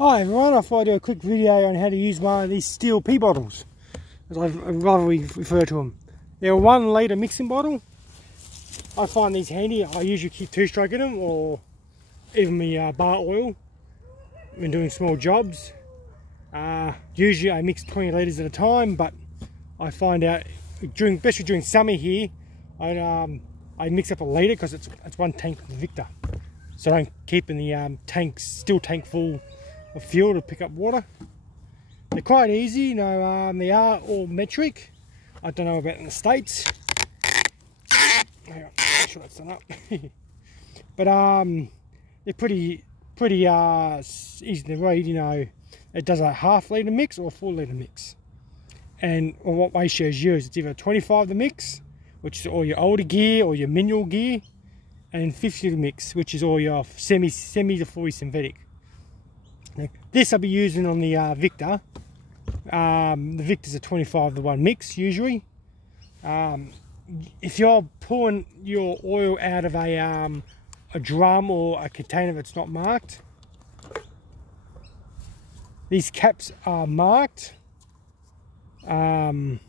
Hi everyone, I thought I'd do a quick video on how to use one of these stihl pee bottles, as I'd rather refer to them. They're a 1 litre mixing bottle. I find these handy. I usually keep 2-stroking them, or even my bar oil when doing small jobs. Usually I mix 20 litres at a time, but I find out, especially during summer here, I mix up a litre because it's 1 tank of the Victor. So I'm keeping the still tank full of fuel to pick up water. They're quite easy, you know, they are all metric. I don't know about in the States. Hang on, make sure that's done up. But they're pretty easy to read, you know. It does a 1/2 litre mix or a 4 litre mix. And what ratios use, it's either 25 the mix, which is all your older gear or your mineral gear, and 50 the mix, which is all your semi to fully synthetic. Now, this I'll be using on the Victor. The Victor's a 25 to 1 mix usually. If you're pulling your oil out of a drum or a container that's not marked, these caps are marked 10,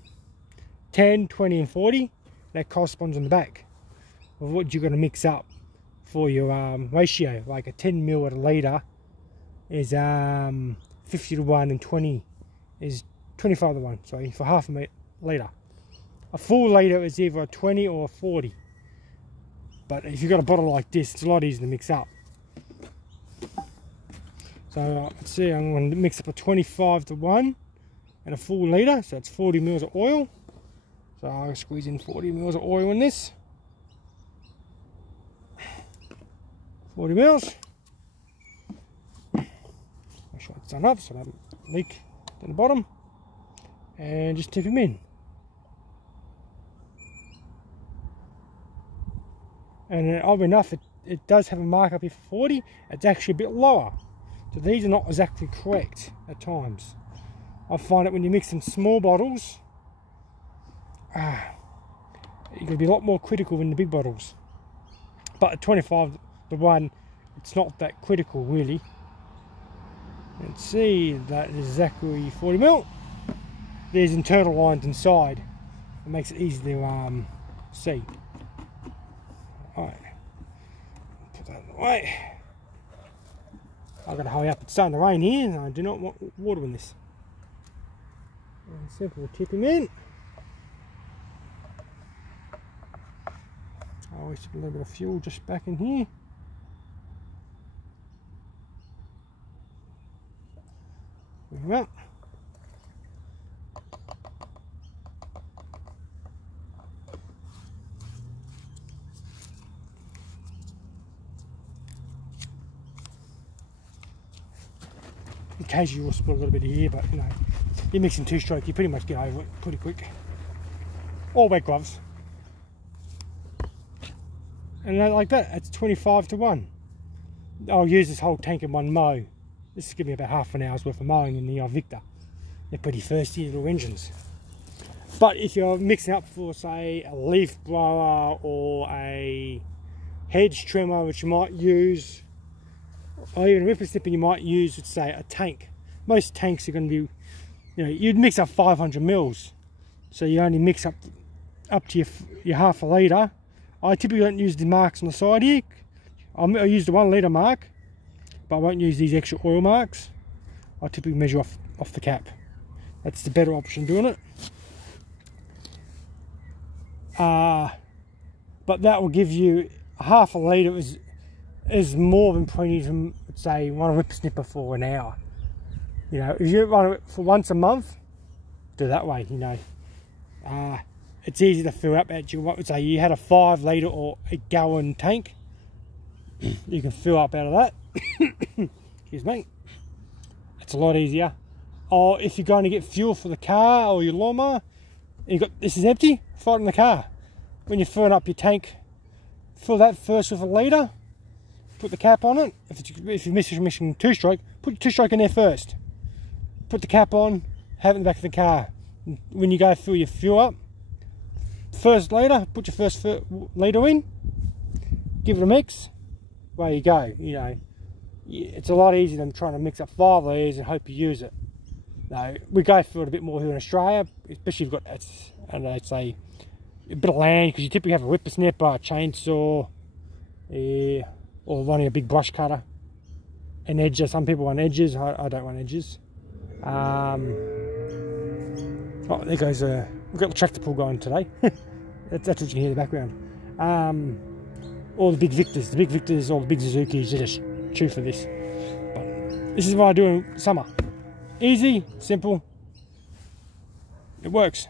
20 and 40. That corresponds on the back of what you're going to mix up for your ratio. Like a 10 ml at a litre is 50 to 1 and 20 is 25 to 1, sorry, for 1/2 litre. A full litre is either a 20 or a 40. But if you've got a bottle like this, it's a lot easier to mix up. So let's see, I'm going to mix up a 25 to 1 and a full litre, so it's 40 mils of oil. So I'll squeeze in 40 mils of oil in this. 40 mils. Make sure it's done up so it doesn't leak down the bottom. And just tip him in. And oddly enough, it does have a mark up here for 40. It's actually a bit lower. So these are not exactly correct at times. I find that when you mix in small bottles, you're going to be a lot more critical than the big bottles. But at 25 to 1, it's not that critical really. Let's see, that is exactly 40 mil. There's internal lines inside. It makes it easy to see. Alright, put that in the way. I've got to hurry up, it's starting to rain here and I do not want water in this. And simple, tip him in. I always put a little bit of fuel just back in here. Bring him up. Occasionally you'll split a little bit of here, but you know, you're mixing 2-stroke, you pretty much get over it pretty quick. All wet gloves. And like that, it's 25 to 1. I'll use this whole tank in one mow. This is giving me about half an hour's worth of mowing in the Victor. They're pretty thirsty little engines. But if you're mixing up for, say, a leaf blower or a hedge trimmer, which you might use, or even a ripper snipper you might use, let's say a tank. Most tanks are going to be, you know, you'd mix up 500 mils. So you only mix up to your 1/2 litre. I typically don't use the marks on the side here. I use the 1 litre mark, but I won't use these extra oil marks. I typically measure off the cap. That's the better option doing it. But that will give you 1/2 litre is more than plenty to, say, run a ripper snipper for an hour. You know, if you run it for once a month, do it that way, you know. It's easy to fill up at what would say you had a 5 litre or a gallon tank. You can fill up out of that. Excuse me. It's a lot easier. Or if you're going to get fuel for the car or your lawnmower, and you got this is empty, throw it in the car. When you're filling up your tank, fill that first with a litre. Put the cap on it. If you're missing 2-stroke, put your 2-stroke in there first. Put the cap on, have it in the back of the car. When you go fill your fuel up, first litre, put your first litre in, give it a mix, away you go. You know, it's a lot easier than trying to mix up 5 of these and hope you use it. No, we go for it a bit more here in Australia, especially if you've got, I don't know, it's a bit of land, because you typically have a whippersnapper, a chainsaw, or running a big brush cutter. And edges, some people want edges, I don't want edges. Oh, there goes, we've got the tractor pull going today. that's what you can hear in the background. All the big Victors, all the big Suzukis, they just chew for this. But this is what I do in summer. Easy, simple, it works.